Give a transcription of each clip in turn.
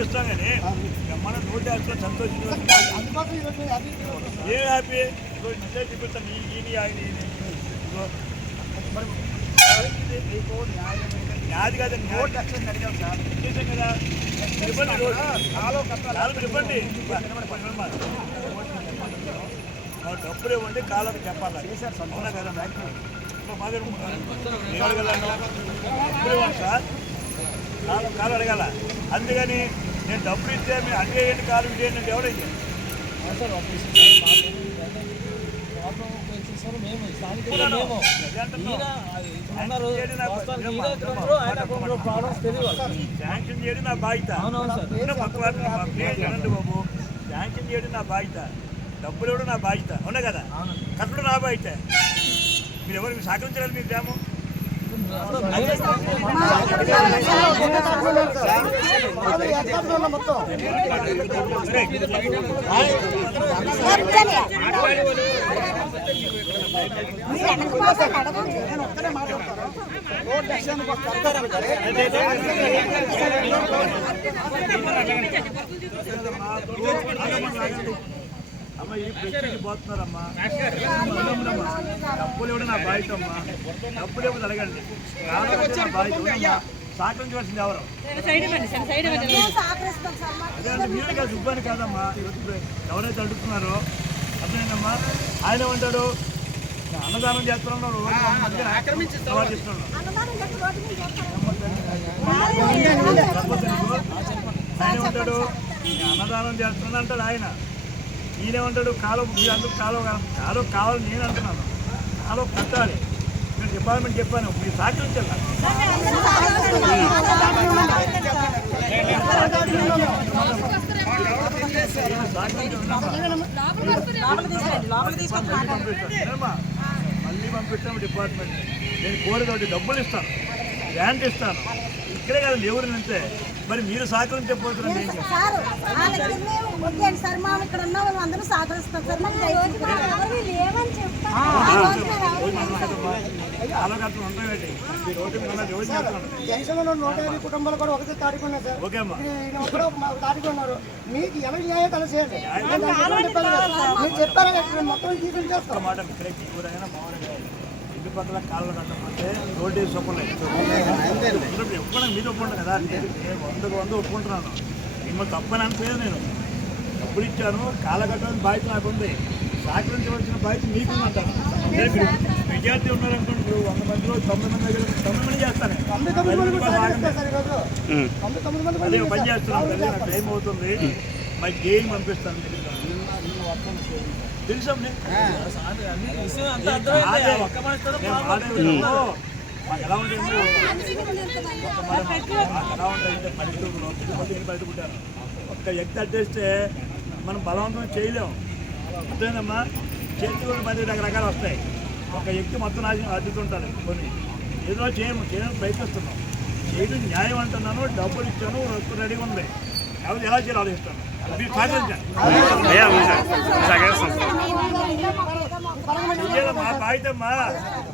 ఇస్తాం కానీ మన నోటి ఆశలో సంతోషంగా ఏ హ్యాపీ ఇప్పుడు నిజే చూపిస్తాను ఈ ఈయన ఆయన మరి ఇది కాదండి నోట్ లక్షలు అడిగాం సార్ చేసాం కదా ఇవ్వండి రోజు. కాలం ఇవ్వండి మా డబ్బులు ఇవ్వండి కాలం చెప్పాలి అవునా కదా ఇప్పుడు డబ్బులు ఇవ్వండి సార్ కాలం కాలం అడగాల అందుకని నేను డబ్బులు ఇస్తే మీరు అడిగేయండి కాలం చేయండి ఎవరైతే సార్ మేము స్థానికంగా మేము ఈయన అన్నారు వాస్తవానికి ప్రాబ్లమ్స్ శాంక్షన్ చేయడం నా బాధ్యత అవునవును సార్ బాబు శాంక్షన్ చేయడం నా బాధ్యత డబ్బులు ఇవ్వడం నా బాధ్యత అవునా కదా కట్టడం నా బాధ్యత మీరు ఎవరు మీరు సహకరించాలి మీ గ్రామం మొత్తం అమ్మ ఈ ప్రశ్నకి పోతున్నారమ్మా డబ్బులు ఇవ్వడం నా బాధ్యత అమ్మా డబ్బులు ఇవ్వడం అడగండి రావడం నా బాధ్యత సహకరించవలసింది ఎవరు అదే అంటే మీరు కాదు ఇబ్బంది కాదమ్మా. ఇప్పుడు ఎవరైతే అడుగుతున్నారో అర్థమైందమ్మా ఆయన ఉంటాడు అన్నదానం చేస్తున్నాడు ఆయన ఉంటాడు "నేను అన్నదానం చేస్తున్నాను అంటాడు ఆయన. ఈయన ఉంటాడు కాలువ కాలువ కాలం కాలువ కావాలి నేను అంటున్నాను. కాలువ కట్టాలి నేను డిపార్ట్మెంట్ చెప్పాను. మీరు సహకరించాలి. మళ్ళీ పంపిస్తాము డిపార్ట్మెంట్. నేను కోరేది డబ్బులు ఇస్తాను. గ్రాంట్ ఇస్తాను. ఇక్కడే కాదు ఎవరు అంతే. మరి మీరు అలగట్లు మన రోజు చేస్తున్నాను నూట యాభై కుటుంబాలు కూడా ఒకటే సార్. ఓకే అమ్మా. మీకు ఎవరి న్యాయం లేదు. మీరు చెప్పారు మొత్తం తీసుకుని చేస్తాం మాట ఇక్కడే కూరైనా మామూలుగా ఇంటి పక్కల కాళ్ళు కట్టమంటే రోడ్డు వేసి ఒప్పలేదు ఇప్పుడు ఒప్పుకున్నా మీరు ఒప్పుకుంటారు కదా నేను వందకు వంద ఒప్పుకుంటున్నాను. మిమ్మల్ని తప్పని అనట్లేదు నేను. డబ్బులు ఇచ్చాను కాళ్ళ కట్టడానికి బాధ్యత నాకు ఉంది సహకరించవలసిన బాధ్యత మీకు అంటాను విద్యార్థి ఉన్నారనుకోండి ఇప్పుడు వంద మందిలో తొమ్మిది మంది దగ్గర తొమ్మిది మంది చేస్తాను అదే పని చేస్తున్నాం తల్లి నాకు టైం అవుతుంది. మరి మాట్లాడుతున్నాను. మాకు ఎలా ఉంటుంది మాకు ఎలా ఉంటాయంటే పల్లెటూరులో పల్లెటూరు బయట పుట్టాను ఒక్క వ్యక్తి అడ్డేస్తే మనం బలవంతం చేయలేము అర్థమైందమ్మా? చేతి కూడా పది రకరకాలు వస్తాయి. ఒక వ్యక్తి మొత్తం నాశనం అడ్డుతుంటారు కొన్ని. ఏదో చేయము చేయడానికి ప్రయత్నిస్తున్నాం. చేయడం న్యాయం అంటున్నాను డబ్బులు ఇచ్చాను రెడీగా ఉంది కాబట్టి ఎలా చేయాలి ఆలోచిస్తాను మీరు మా బాధ్యతమ్మా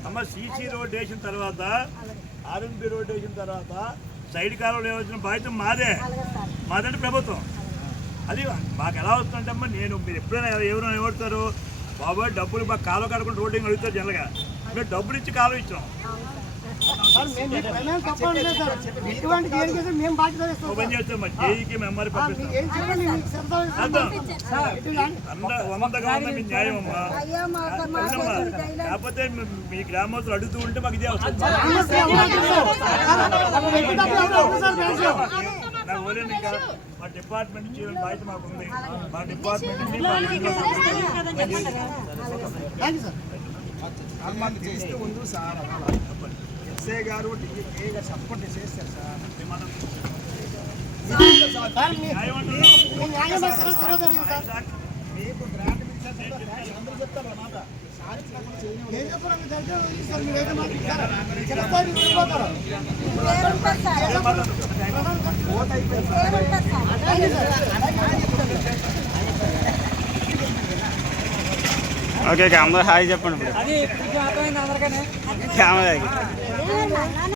అమ్మ సీసీ రోడ్ వేసిన తర్వాత ఆర్ఎంపీ రోడ్ వేసిన తర్వాత సైడ్ కాలంలో వచ్చిన బాధ్యత మాదే మాదంటే ప్రభుత్వం అది మాకు ఎలా వస్తుందంటే అమ్మా నేను మీరు ఎప్పుడైనా ఎవరైనా ఎవరుతారు బాబాయ్ డబ్బులు మాకు కాలువ కడుకుంటూ రోడ్డు అడుగుతారు జనరల్గా మేము డబ్బులు ఇచ్చి కాలువ ఇచ్చాం సార్ మేము మీకు ప్రమేయం తప్పని లేదు సార్ ఇటువంటి మేము బాధ్యత మీ. కాకపోతే గ్రామస్తులు అడుగుతూ ఉంటే మాకు ఇదే వస్తుంది నాకు ఓలేదు ఇంకా మా డిపార్ట్మెంట్ చేయాలని బాధ్యత మాకు ఉంది మా డిపార్ట్మెంట్ ఎస్ఐ గారు డిఏ గారు సపోర్ట్ చేస్తారు సార్? మీకు గ్రాంట్ అందరూ చెప్తారు ఆ మాట పేరుంటుంది సార్? పేరుంటుంది సార్ ఓకే అందరూ హాయ్ చెప్పండి ఇప్పుడు. 奶奶。